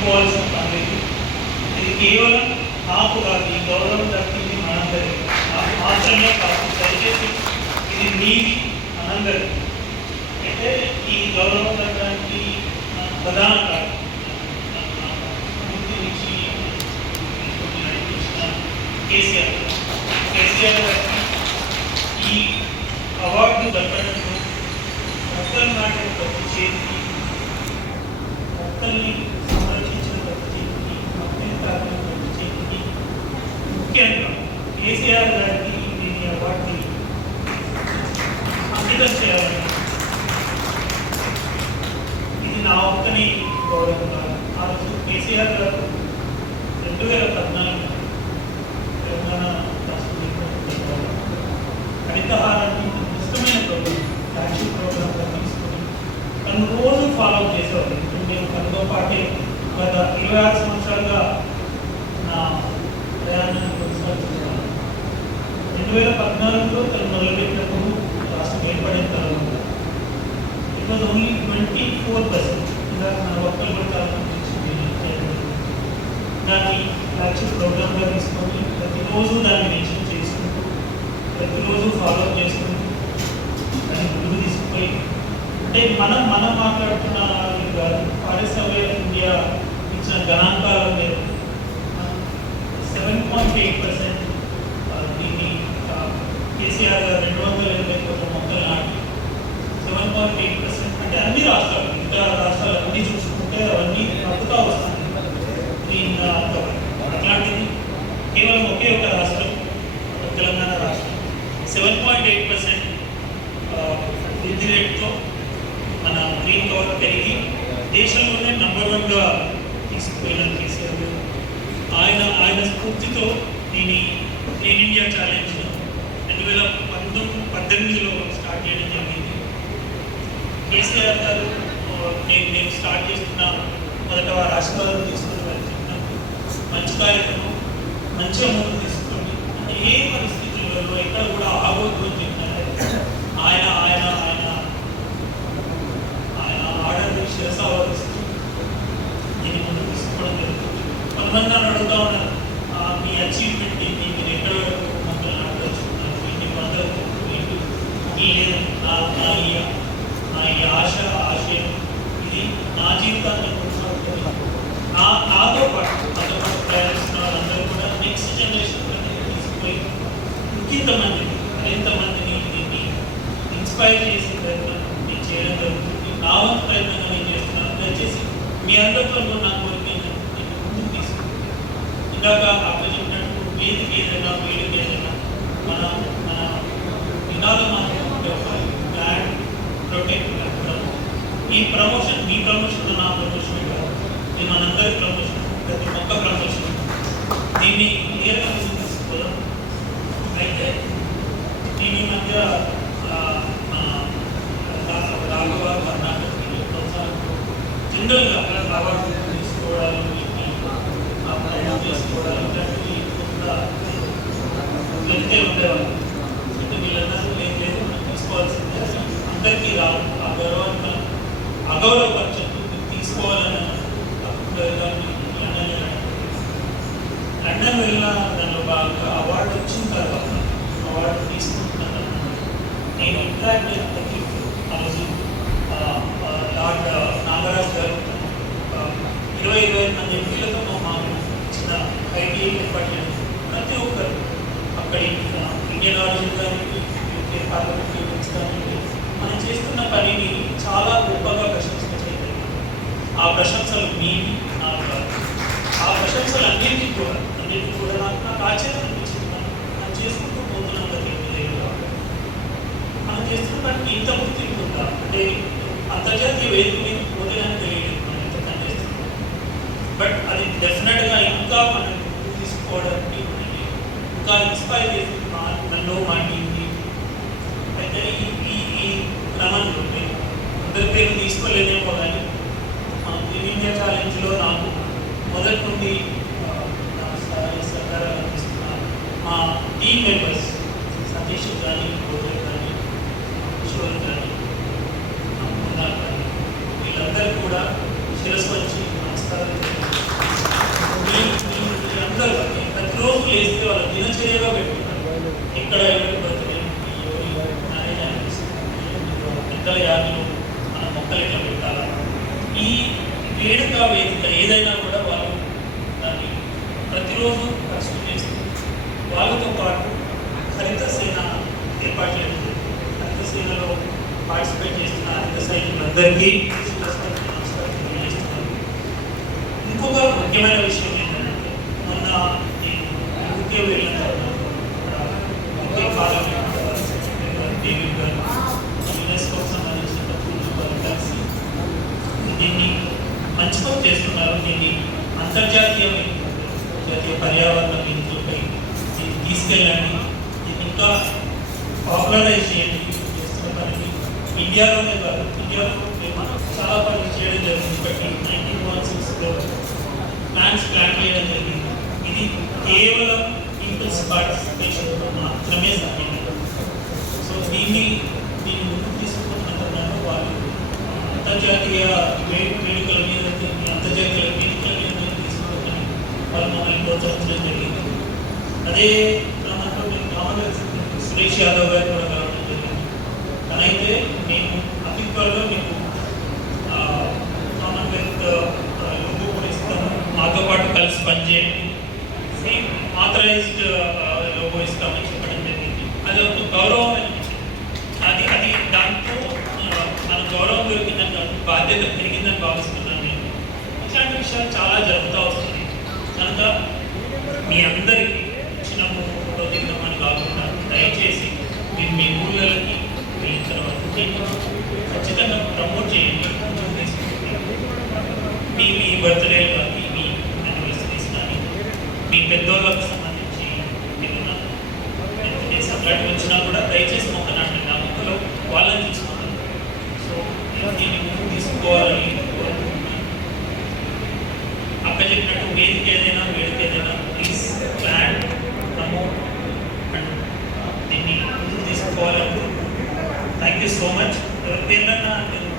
చెప్పుకోవాల్సిన పని లేదు. ఇది కేవలం నాకు కాదు, ఈ గౌరవం దక్కింది మనందరి నాకు మాత్రమే కాదు, దయచేసి ఇది మీది మనందరి. అయితే ఈ గౌరవం దక్కడానికి ప్రధాన కారణం నుంచి నడిపించిన కేసీఆర్ గారికి ఈ అవార్డు దక్కడంలో మొక్కలు నాటిన ప్రతి చేతికి, మొక్కల్ని సంరక్షించిన ప్రతి చేతికి, మొక్కల్ని తాకిన ప్రతి చేతికి, ముఖ్యంగా కేసీఆర్ గారికి నేను ఈ అవార్డుని అంకితం చేయాలని, ఇది నా ఒక్కని గౌరవం కాదు. ఆ రోజు కేసీఆర్ గారు 2014 తెలంగాణ రాష్ట్ర హరితహారాన్ని ఇష్టమైన ప్రోగ్రామ్, ఫ్లాగ్షిప్ ప్రోగ్రామ్గా తీసుకొని తను రోజు ఫాలో చేసేవాడు. నేను తనతో పాటే గత 26 సంవత్సరాలుగా నా ప్రయాణాన్ని కొనసాగుతున్నాను. 2014లో తను మొదలుపెట్టినప్పుడు రాష్ట్రం ఏర్పడిన తర్వాత ఇట్ వాజ్ ఓన్లీ 24%. ఇలా నా ఒక్కరు కూడా దాన్ని ఫ్లాగ్షిప్ ప్రోగ్రామ్గా తీసుకొని ప్రతిరోజు దాన్ని మెన్షన్ చేసుకుంటూ, ప్రతిరోజు ఫాలో చేసుకుంటూ దాన్ని ముందుకు తీసుకుపోయి, అంటే మనం మాట్లాడుతున్న ఫారెస్ట్ సర్వే ఆఫ్ ఇండియా ఇచ్చిన గణాంకాల మీద 7.8% దీన్ని కేసీఆర్ గారు 280 కోట్ల మొక్కలు నాటి 7.8%, అంటే అన్ని రాష్ట్రాలు, ఇతర రాష్ట్రాలు అన్నీ చూసుకుంటే అవన్నీ తప్పుతా వస్తాయి. అట్లాంటిది కేవలం ఒకే ఒక రాష్ట్రం, తెలంగాణ రాష్ట్రం 7.8% వృద్ధి రేటుతో మన గ్రీన్ కవర్ పెరిగి దేశంలోనే నంబర్ 1గా తీసుకుపోయిన కేసీఆర్ గారు. ఆయన స్ఫూర్తితో నేను క్లీన్ ఇండియా ఛాలెంజ్ 2018లో స్టార్ట్ చేయడం జరిగింది. కేసీఆర్ గారు నేను స్టార్ట్ చేస్తున్న మొదట వారి ఆశీర్వాదం తీసుకుని మంచి కార్యక్రమం, మంచి అమౌంట్ తీసుకోండి, అంటే ఏ పరిస్థితులలో ఎక్కడ కూడా ఆగొద్దు అని చెప్పినారు. ఆయన ఆయన ఆయన ఆయన ఆర్డర్ని శిరసావరిస్తూ దీన్ని ముందు తీసుకోవడం జరుగుతుంది. కొంతమంది నన్ను అడుగుతా ఉన్నారు, మీ అచీవ్మెంట్ ఏంటి, మీరు ఎక్కడ వరకు మొక్కలు నాటదలుచుకున్నారు, ఏంటి మొదలు ఏంటి? లేదు, నా ఈ ఆశ ఆశయం ఇది నా జీవితాన్ని కొనసాగుతుంది. నాతో పాటు ప్రయాణిస్తున్న వాళ్ళందరూ కూడా నెక్స్ట్ జనరేషన్ తీసుకుపోయి మరింతమందిని దీన్ని ఇన్స్పైర్ చేసే ప్రయత్నం నేను చేయడం జరుగుతుంది. నా వంతు ప్రయత్నంగా నేను చేస్తున్నాను. దయచేసి మీ అందరితో నా కోరిక నేను ముందుకు తీసుకుంటాను. ఇందాక అక్కడ చెప్పినట్టు వేదిక ఏదైనా వేడికి ఏదైనా మన నినాదం మాత్రం ప్లాన్ ప్రొటెక్ట్. ఈ ప్రమోషన్ మీ ప్రమోషన్ నా ప్రమోషన్ కాదు, ఇది మనందరి ప్రమోషన్, ప్రతి ఒక్క ప్రమోషన్. దీన్ని క్లియర్గా తీసుకోవడం. అయితే నేను ఈ మధ్య రాఘవ కర్ణాటక జనరల్గా అవార్డు తీసుకోవడాలు, ప్రమోట్ చేసుకోవడాలు ఇలాంటివి కూడా వెళ్తే ఉండేవాళ్ళు. అంటే వీళ్ళందరూ లేదు మనం తీసుకోవాల్సిందే, అందరికీ రావు. ఆ గౌరవాన్ని మనం అగౌరవపరచదు, తీసుకోవాలని లండన్ వెళ్ళిన దానిలో బాగా అవార్డు వచ్చిన తర్వాత అవార్డు తీసుకుంటున్నాను. నేను ఇంట్రాక్ట్ ఆ రోజు లార్డ్ నాగరాజ్ గారు 20-25 మంది ఎంపీలతో మాకు చిన్న ఐటీ ఏర్పాటు ప్రతి ఒక్కరు అక్కడి ఇండియన్ ఆరిజిన్ కానీ యూకే పార్లమెంట్ ఈవెంట్స్ కానీ మనం చేస్తున్న పనిని చాలా గొప్పగా ప్రశంసించగలిగారు. ఆ ప్రశంసలు మీవి నాకు కాదు. ఆ ప్రశంసలు అన్నింటినీ కూడా నాకు ఆశ్చర్యం అనిపించింది. మనం చేసుకుంటూ పోతున్నాం కదా, మనం చేస్తున్న దానికి ఇంత గుర్తింపు ఉందా, అంటే అంతర్జాతీయ వేదిక మీద పోలేదని తెలియదు మనం ఇంత పని చేస్తున్నాం. బట్ అది డెఫినెట్గా ఇంకా మనం తీసుకోవడానికి ఇంకా ఇన్స్పైర్ చేసి మనలో మాటింది. అయితే ఈ క్రమంలో నేను అందరి పేరు తీసుకోలేదేమో కానీ క్లీన్ ఇండియా ఛాలెంజ్లో నాకు మొదటి నుండి సహకారాలు అందిస్తున్నారు మా టీమ్ మెంబర్స్, సతీష్ కానీ, గోదర్ కానీ, కిషోర్ కానీ, మున్నా కానీ, వీళ్ళందరూ కూడా శిరస్సు వచ్చి నమస్కారం వేదిక ఏదైనా కూడా వాళ్ళు దాన్ని ప్రతిరోజు కష్టం చేస్తూ వాళ్ళతో పాటు హరిత సేన ఏర్పాటు చేయడం, హరిత సేనలో పార్టిసిపేట్ చేస్తున్న హరిత సైనికులందరికీ నమస్కారం తెలియజేస్తున్నాను. ఇంకొక ముఖ్యమైన విషయం ఏంటంటే, మొన్న నేను యూకే వెళ్ళిన యూకే పార్లమెంట్ డేవిడ్ గారు యునెస్కోకి సంబంధించిన ప్రిన్సిపల్ కలిసి దీన్ని మంచి పని చేస్తున్నారు. దీన్ని అంతర్జాతీయ పర్యావరణ వేదికలపై దీన్ని తీసుకెళ్ళండి, దీన్ని ఇంకా పాపులరైజ్ చేయండి. చేస్తున్న పనికి ఇండియాలోనే కాదు, ఇండియాలో మేము చాలా పనులు చేయడం జరిగింది. బట్టి 1916లో ప్లాంట్స్ ప్లాంట్ చేయడం జరిగింది. ఇది కేవలం పీపుల్స్ పార్టిసిపేషన్తో మాత్రమే సాధ్యమే. సో దీన్ని ముందుకు తీసుకుంటున్న వాళ్ళు అంతర్జాతీయ వేడుకల మీద అంతర్జాతీయ వేదికల మీద తీసుకోవచ్చని వాళ్ళు మమ్మల్ని ప్రోత్సహించడం జరిగింది. అదే క్రమంలో మేము కామన్వెల్త్ సురేష్ యాదవ్ గారు కూడా కలవడం జరిగింది. తనైతే మేము అతి త్వరలో మీకు కామన్వెల్త్ లోగో కూడా ఇస్తాము, మాతో పాటు కలిసి పనిచేయండి, సేమ్ ఆథరైజ్డ్ లోగో ఇస్తామని చెప్పడం జరిగింది. అది ఒక గౌరవం అనిపించింది. అది దాంతో మన గౌరవం పెరిగిందని కాదు, బాధ్యత పెరిగిందని భావిస్తున్నాను నేను. ఇట్లాంటి విషయాలు చాలా జరుగుతూ వస్తుంది కనుక మీ అందరికీ చిన్న ఫోటో దిగమని కాకుండా దయచేసి మీరు మీ ఊళ్ళకి వెళ్ళిన తర్వాత ఖచ్చితంగా ప్రమోట్ చేయండి. మీ బర్త్డే కానీ మీ యానివర్సరీస్ కానీ మీ పెద్దోళ్ళకు సంబంధించి ఏదైనా సంఘటన వచ్చినా కూడా దయచేసి మొక్క నాటండి. ఆ మొక్కలో వాళ్ళని తీసుకుంటారు. సో దీన్ని ముందు తీసుకోవాలని అక్క చెప్పినట్టు వేదిక ఏదైనా వేడిక ఏదైనా ప్లీజ్ ప్లాన్ ప్రమోట్ అండ్ దీన్ని ముందు తీసుకోవాలని. Thank you so much. ఎవరికైనా